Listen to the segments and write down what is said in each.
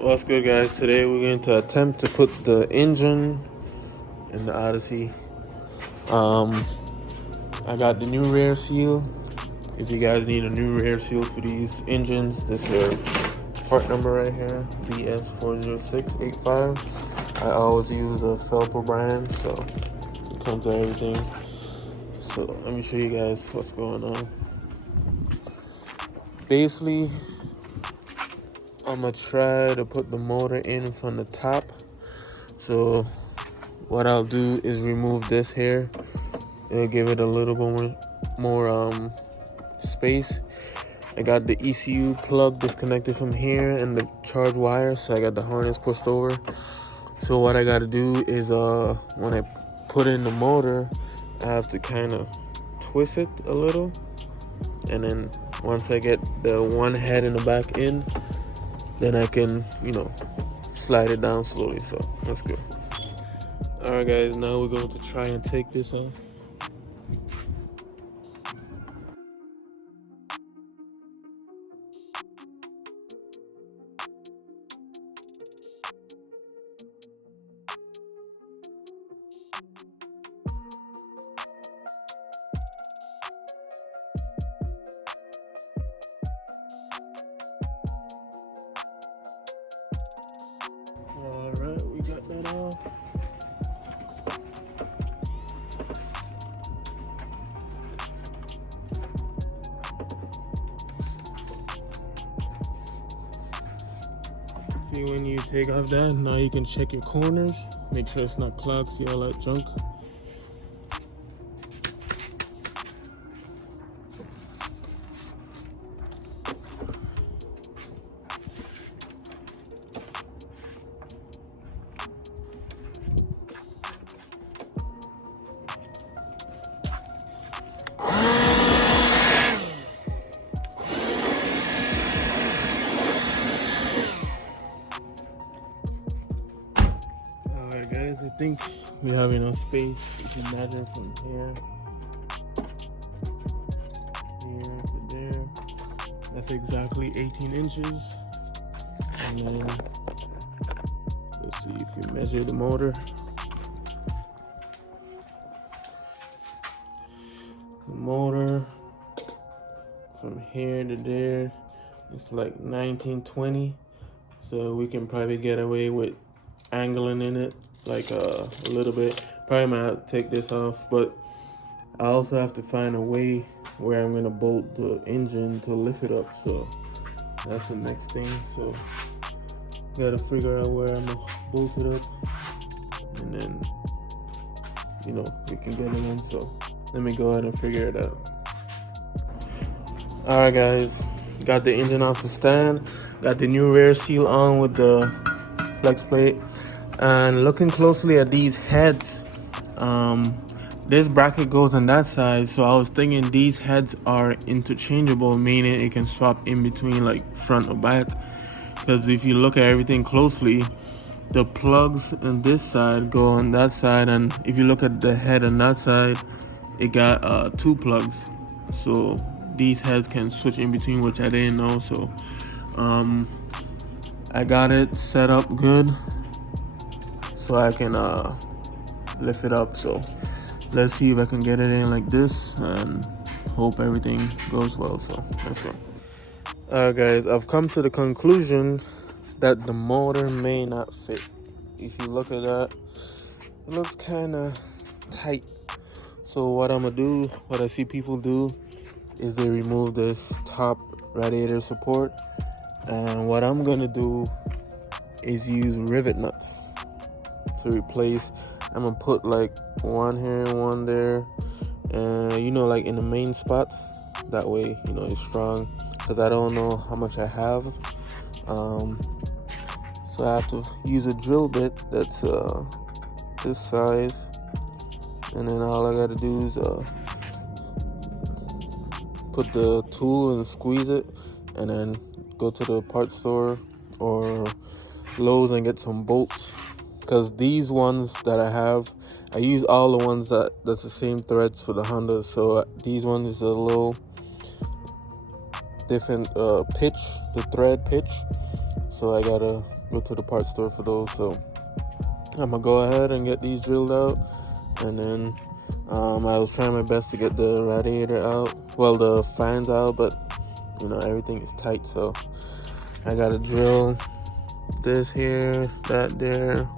What's good, guys? Today we're going to attempt to put the engine in the Odyssey. I got the new rear seal. If you guys need a new rear seal for these engines, this is your part number right here, BS40685. I always use a Felper brand, so it comes with everything. So let me show you guys what's going on. Basically, I'm gonna try to put the motor in from the top. So what I'll do is remove this here. It'll give it a little bit more space. I got the ECU plug disconnected from here and the charge wire, so I got the harness pushed over. So what I gotta do is when I put in the motor, I have to kind of twist it a little, and then once I get the one head in the back in, then I can, slide it down slowly. So that's good. Alright guys, now we're going to try and take this off. Alright, we got that off. See, when you take off that, now you can check your corners, make sure it's not clogged, see all that junk. Alright guys, I think we have enough space. You can measure from here to there. That's exactly 18 inches. And then, let's see if you measure the motor. The motor from here to there, it's like 1920. So we can probably get away with angling in it like a little bit. Probably might take this off, but I also have to find a way where I'm gonna bolt the engine to lift it up. So that's the next thing. So gotta figure out where I'm gonna bolt it up, and then we can get it in. So let me go ahead and figure it out. Alright guys, got the engine off the stand, got the new rear seal on with the flex plate, and looking closely at these heads, this bracket goes on that side, so I was thinking these heads are interchangeable, meaning it can swap in between like front or back, because if you look at everything closely, the plugs on this side go on that side, and if you look at the head on that side, it got 2 plugs, so these heads can switch in between, which I didn't know. So I got it set up good so I can lift it up. So let's see if I can get it in like this and hope everything goes well. So let's go. Alright guys, I've come to the conclusion that the motor may not fit. If you look at that, it looks kind of tight. So what I'm gonna do, what I see people do, is they remove this top radiator support, and what I'm gonna do is use rivet nuts to replace. I'm gonna put like one here and one there, and like in the main spots, that way it's strong, because I don't know how much I have, so I have to use a drill bit that's this size, and then all I gotta do is put the tool and squeeze it, and then go to the parts store or Lowe's and get some bolts, because these ones that I have, I use all the ones that's the same threads for the Honda. So these ones is a little different pitch, the thread pitch, so I gotta go to the parts store for those. So I'm gonna go ahead and get these drilled out, and then I was trying my best to get the radiator out, well, the fans out, but you know, everything is tight, so I gotta drill this here, that there.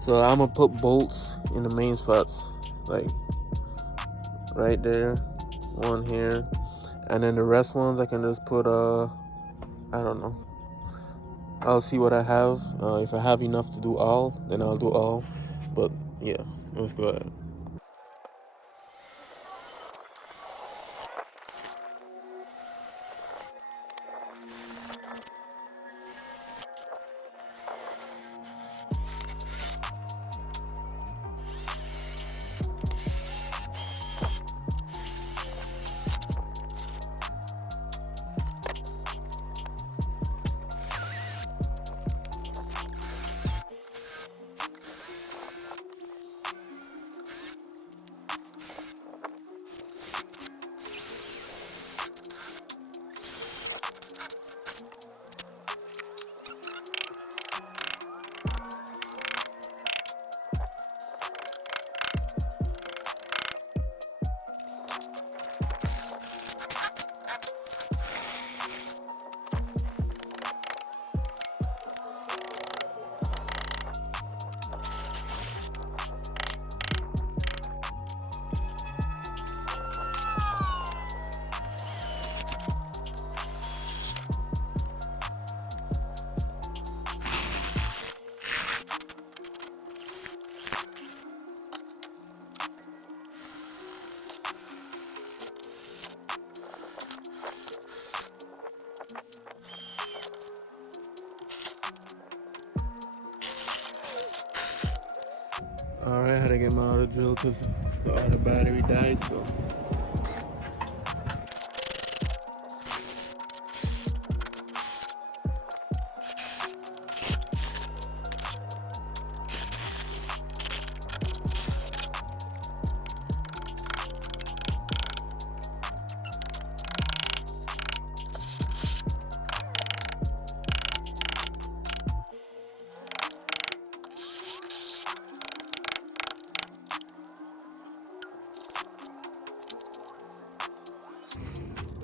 So I'm gonna put bolts in the main spots, like right there, one here, and then the rest ones I can just put I don't know, I'll see what I have. If I have enough to do all, then I'll do all, but yeah, let's go ahead. Alright, I had to get my auto drill because the auto battery died, so.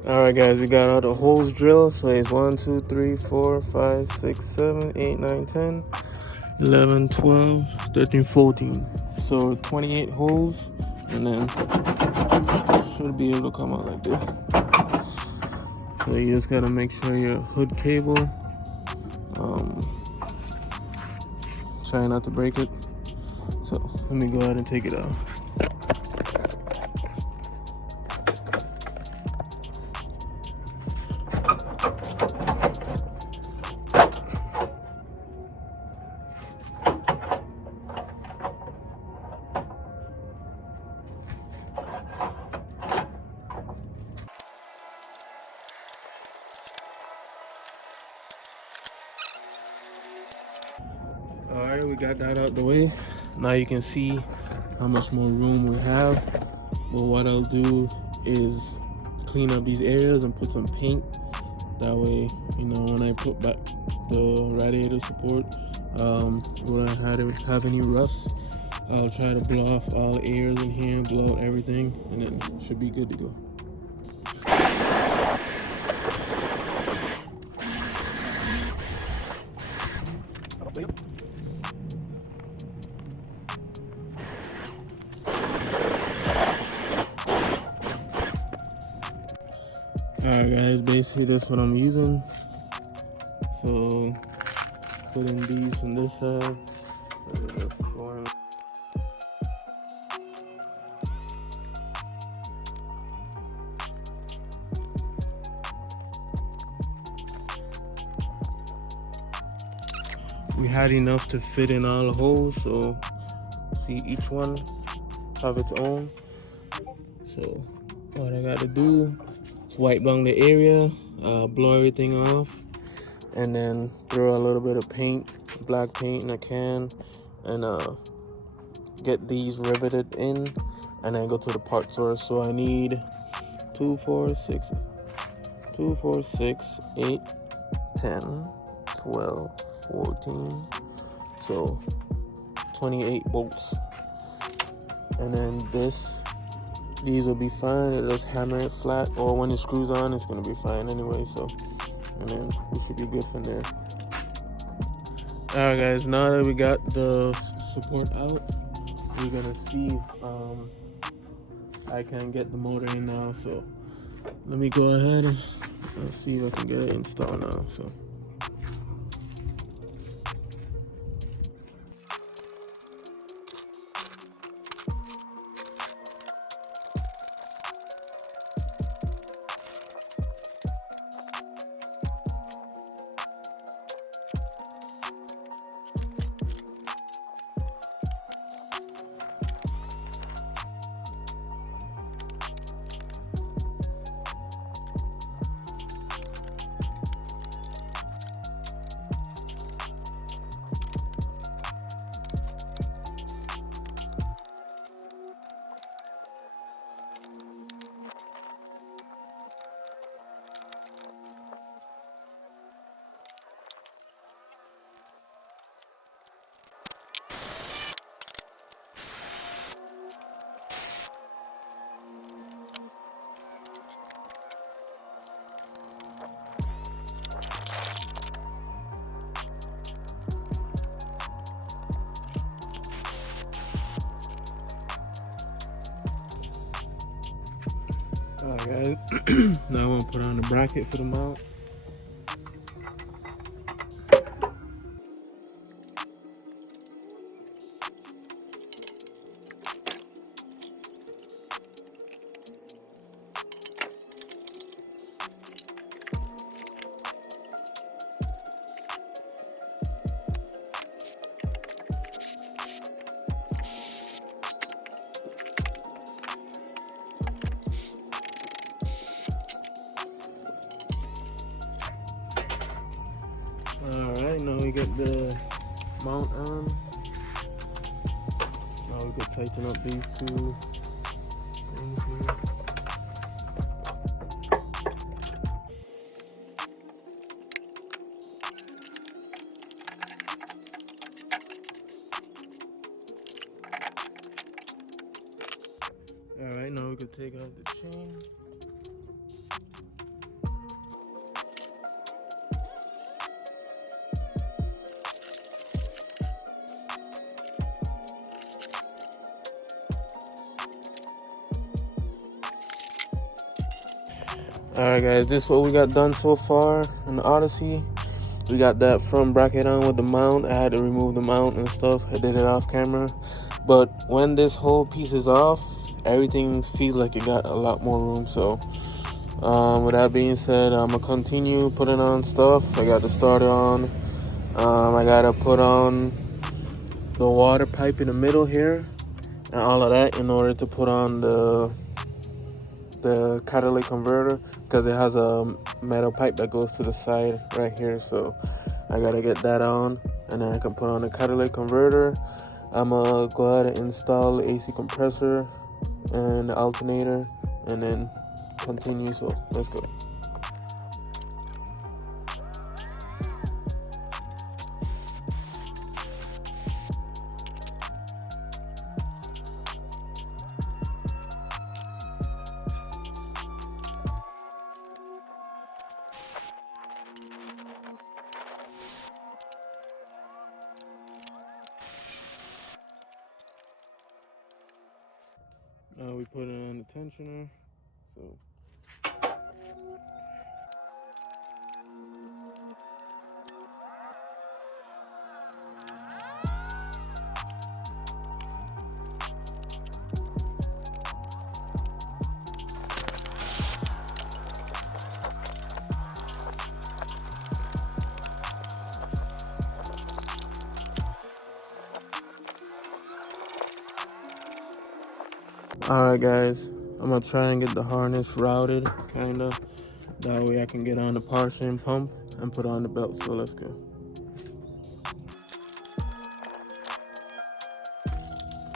Alright guys, we got all the holes drilled. So it's 1, 2, 3, 4, 5, 6, 7, 8, 9, 10, 11, 12, 13, 14. So 28 holes, and then should be able to come out like this. So you just gotta make sure your hood cable, try not to break it. So let me go ahead and take it out. Alright, we got that out the way. Now you can see how much more room we have. But what I'll do is clean up these areas and put some paint. That way, you know, when I put back the radiator support, when I have any rust, I'll try to blow off all airs in here, blow out everything, and then it should be good to go. Alright guys, basically that's what I'm using. So putting these from this side. We had enough to fit in all the holes, so see each one have its own. So what I gotta do is wipe down the area, blow everything off, and then throw a little bit of paint, black paint in a can, and get these riveted in, and then go to the part store. So I need 2, 4, 6, 8, 10, 12, 14, so 28 bolts. And then these will be fine. It'll just hammer it flat, or when it screws on, it's gonna be fine anyway. So, and then we should be good from there. All right, guys. Now that we got the support out, we're gonna see if I can get the motor in now. So let me go ahead and see if I can get it installed now. So. Alright guys, now I'm gonna put on the bracket for the mount. Alright, now we get the mount on. Now we can tighten up these two things here. Alright, now we can take out the chain. Alright guys, this is what we got done so far in the Odyssey. We got that front bracket on with the mount. I had to remove the mount and stuff. I did it off camera. But when this whole piece is off, everything feels like it got a lot more room. So with that being said, I'm gonna continue putting on stuff. I got the starter on. I gotta put on the water pipe in the middle here and all of that in order to put on the catalytic converter, because it has a metal pipe that goes to the side right here. So I gotta get that on, and then I can put on the catalytic converter. I'm gonna go ahead and install the AC compressor and the alternator, and then continue. So let's go. Now we put it on the tensioner. So alright guys, I'm gonna try and get the harness routed, kinda. That way I can get on the partition pump and put on the belt. So let's go.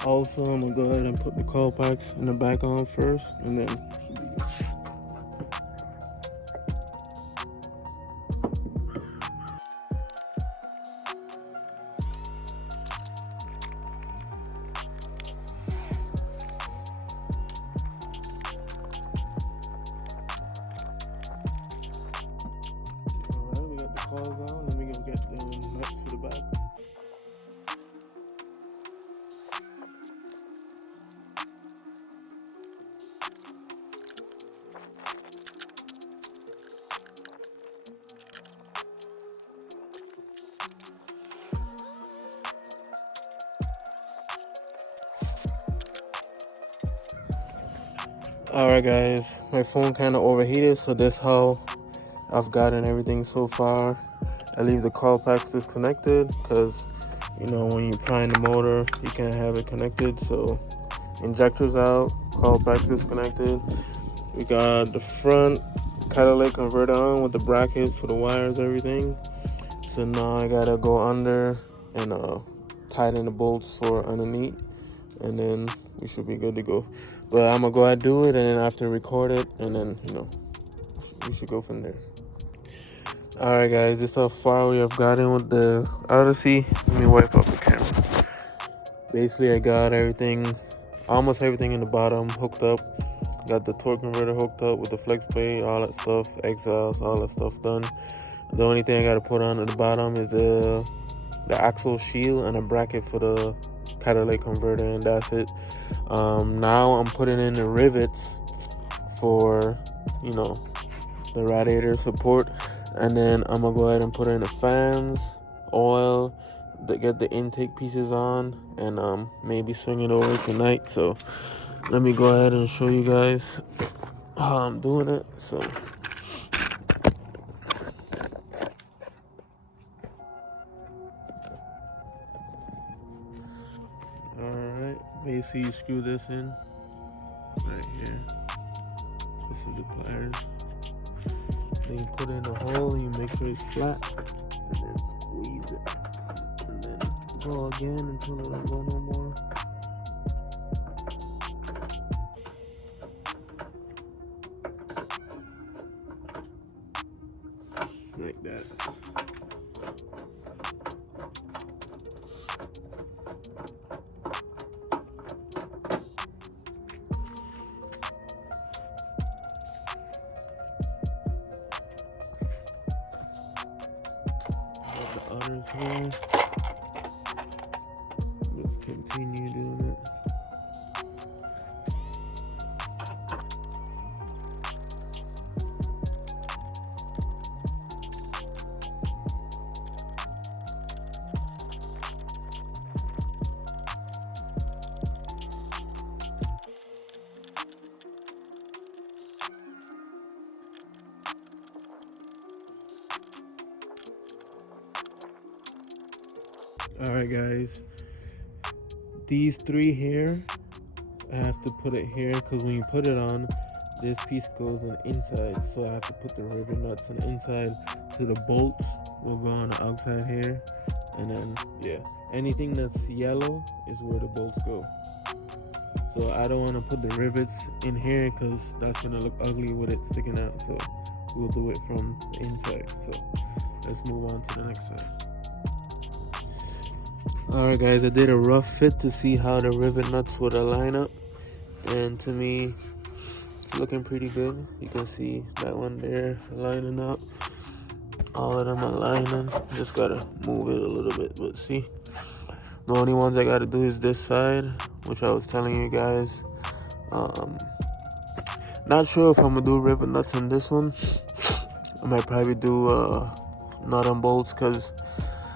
Also, I'm gonna go ahead and put the coil packs in the back on first, and then should be good. Alright guys, my phone kind of overheated, so this how I've gotten everything so far. I leave the coil packs disconnected because, you know, when you prime the motor, you can't have it connected. So injectors out, coil packs disconnected. We got the front catalytic converter on with the brackets for the wires, everything. So now I gotta go under and tighten the bolts for underneath, and then we should be good to go. But I'm gonna go ahead and do it, and then after record it, and then, you know, we should go from there. Alright guys, this is how far we have gotten with the Odyssey. Let me wipe up the camera. Basically I got everything, almost everything in the bottom hooked up. Got the torque converter hooked up with the flex plate, all that stuff, exhaust, all that stuff done. The only thing I gotta put on at the bottom is the axle shield and a bracket for the catalytic converter, and that's it. Now I'm putting in the rivets for, you know, the radiator support, and then I'm gonna go ahead and put in the fans, oil, get the intake pieces on, and maybe swing it over tonight. So let me go ahead and show you guys how I'm doing it. So alright, basically you screw this in right here. This is the pliers. Then you put in the hole and you make sure it's flat, and then squeeze it, and then go again until it don't go no more. Like that. Got the others here. Let's continue doing it. Alright guys, these three here, I have to put it here because when you put it on, this piece goes on the inside, so I have to put the rivet nuts on the inside, so the bolts will go on the outside here, and then yeah, anything that's yellow is where the bolts go. So I don't want to put the rivets in here because that's gonna look ugly with it sticking out, so we'll do it from the inside. So let's move on to the next side. Alright guys, I did a rough fit to see how the rivet nuts would align up, and to me it's looking pretty good. You can see that one there lining up, all of them aligning. Just gotta move it a little bit, but see, the only ones I gotta do is this side, which I was telling you guys. Not sure if I'm gonna do rivet nuts in this one. I might probably do nut and bolts because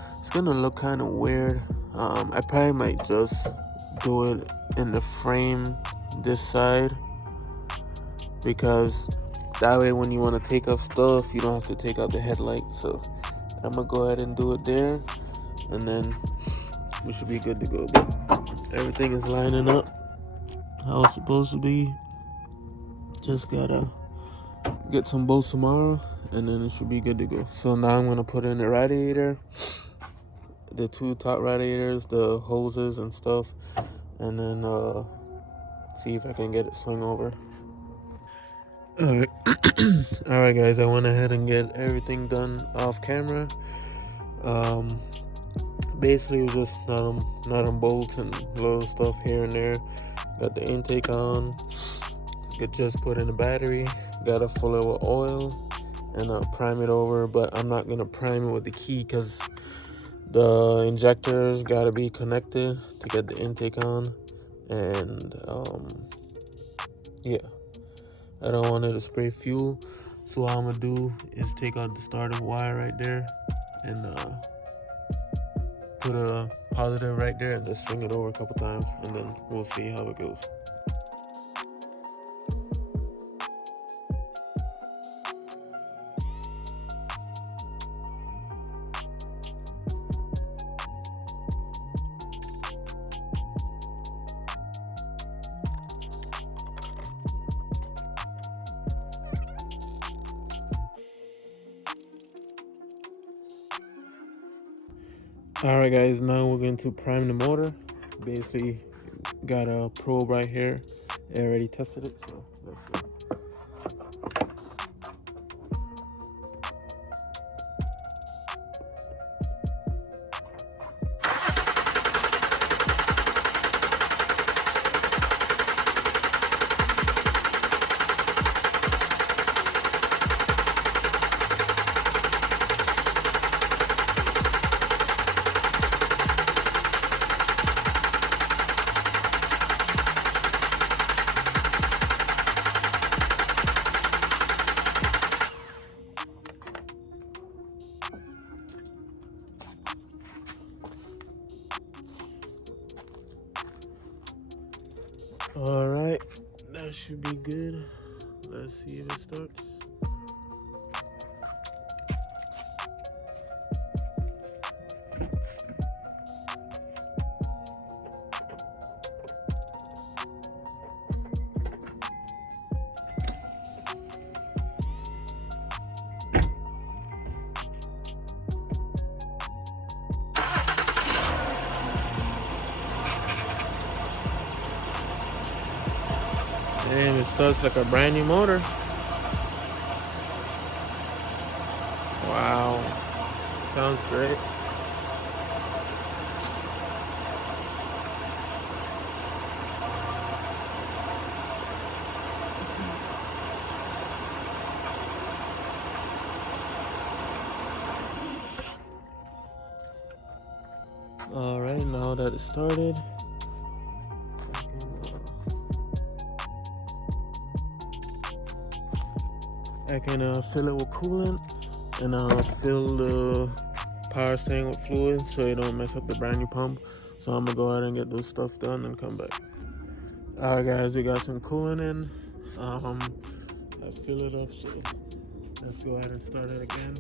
it's gonna look kind of weird. I probably might just do it in the frame this side, because that way when you want to take off stuff, you don't have to take out the headlight. So I'm gonna go ahead and do it there, and then we should be good to go. But everything is lining up how it's supposed to be. Just gotta get some bolts tomorrow, and then it should be good to go. So now I'm gonna put in the radiator, the two top radiators, the hoses and stuff, and then see if I can get it swing over. Alright, alright guys, I went ahead and get everything done off camera. Basically it was just nut and bolts and little stuff here and there. Got the intake on, just put in the battery, gotta fill it with oil, and prime it over. But I'm not gonna prime it with the key because the injectors gotta be connected to get the intake on, and yeah, I don't want it to spray fuel. So what I'm gonna do is take out the starter wire right there and put a positive right there and just swing it over a couple times, and then we'll see how it goes. Alright guys, now we're going to prime the motor. Basically got a probe right here. I already tested it, so let's go. Alright, that should be good. Let's see if it starts. Damn, it starts like a brand new motor. Wow, sounds great. Alright, now that it started, I can fill it with coolant and fill the power steering with fluid so it don't mess up the brand new pump. So I'm gonna go ahead and get those stuff done and come back. Alright guys, we got some coolant in. Let's fill it up, so let's go ahead and start it again.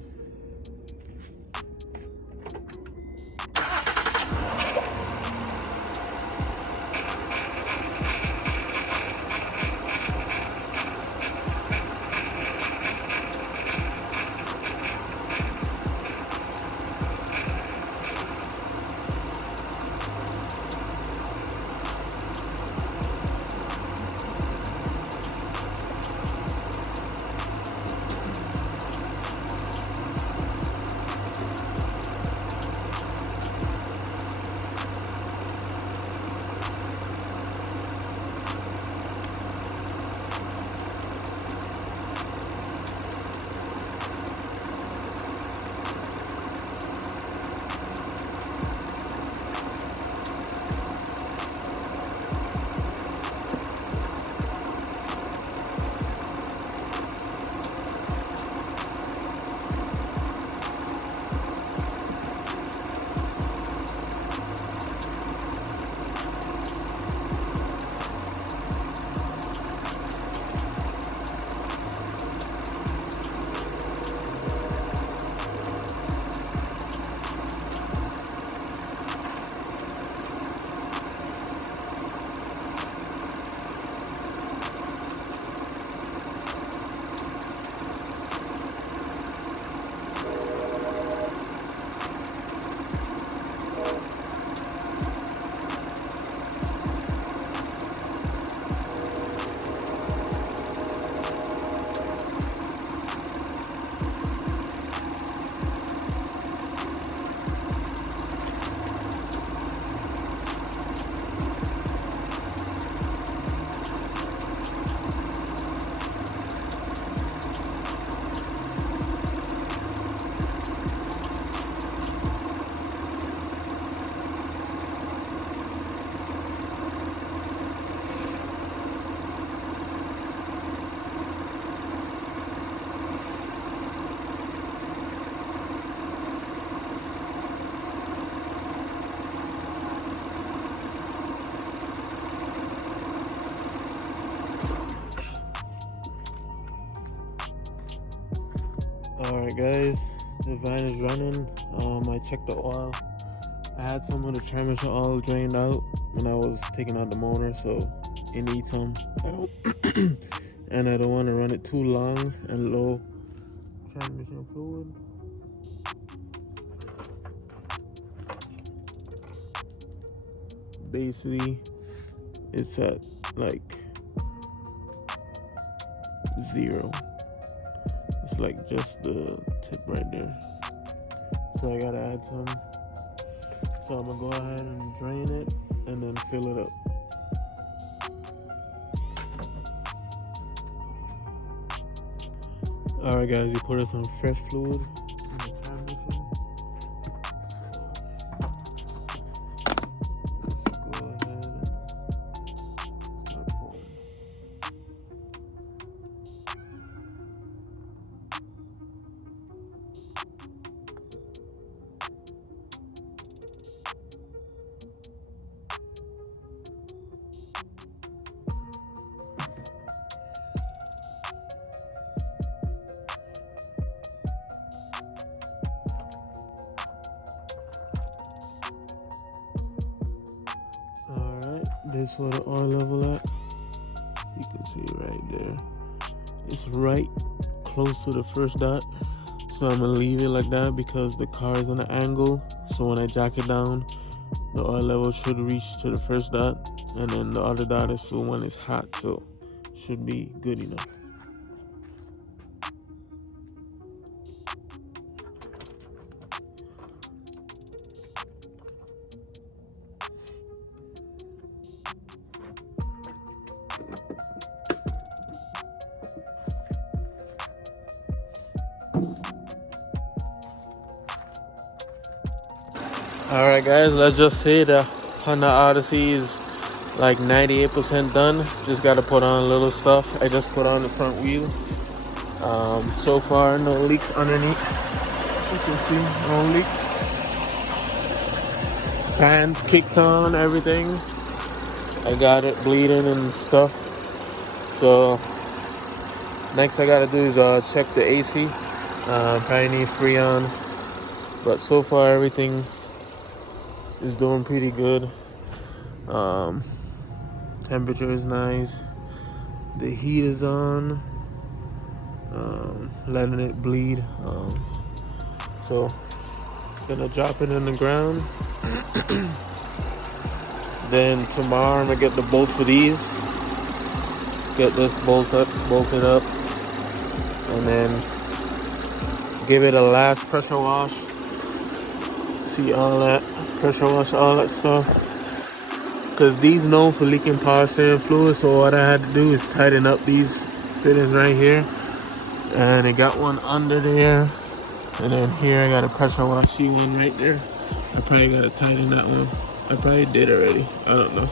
Alright guys, the van is running. I checked the oil. I had some of the transmission oil drained out when I was taking out the motor, so it needs some. And I don't want to run it too long and low transmission fluid. basically it's at like 0. It's like just the tip right there. So I gotta add some. So I'm gonna go ahead and drain it and then fill it up. Alright guys, you put in some fresh fluid in the transmission. So let's go ahead and start pouring. Alright, this where the oil level at. You can see it right there. It's right close to the first dot. So I'm gonna leave it like that because the car is on an angle. So when I jack it down, the oil level should reach to the first dot, and then the other dot is for when it's hot, so should be good enough. Alright guys, let's just say the Honda Odyssey is like 98% done. Just gotta put on a little stuff. I just put on the front wheel. So far no leaks underneath. You can see no leaks. Fans kicked on, everything. I got it bleeding and stuff. So next I gotta do is check the AC. Probably need Freon. But so far everything is doing pretty good. Temperature is nice. The heat is on. Letting it bleed. So gonna drop it in the ground. Then tomorrow I'm gonna get the bolts for these. Get this bolted up, and then give it a last pressure wash. See all that pressure wash, all that stuff. Cause these known for leaking power steering fluid, so what I had to do is tighten up these fittings right here, and I got one under there, and then here I got a pressure washy one right there. I probably gotta tighten that one. I probably did already. I don't know.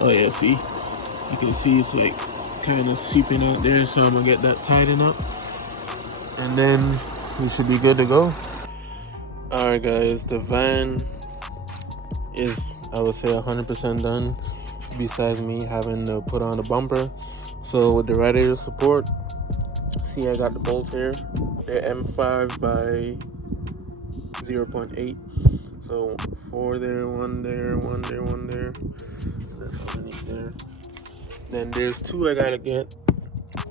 Oh yeah, see, you can see it's like kind of seeping out there, so I'm gonna get that tightened up, and then we should be good to go. Alright guys, the van is, I would say, 100% done, besides me having to put on the bumper. So with the radiator support, see I got the bolts here. They're M5 by 0.8. So 4 there, 1 there, 1 there, 1 there. That's underneath there. Then there's 2 I gotta get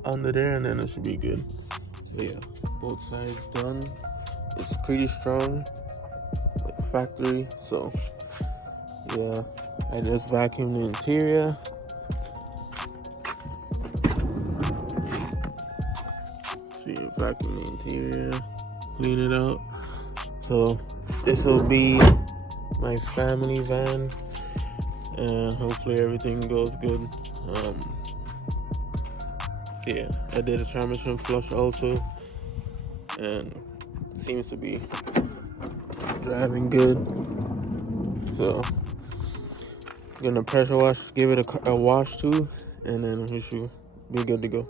under there, and then it should be good. So yeah, both sides done. It's pretty strong, like factory. So yeah, I just vacuumed the interior. So you vacuum the interior, clean it out. So this will be my family van, and hopefully everything goes good. Yeah, I did a transmission flush also, and seems to be driving good. So gonna pressure wash, give it a wash too, and then we should be good to go.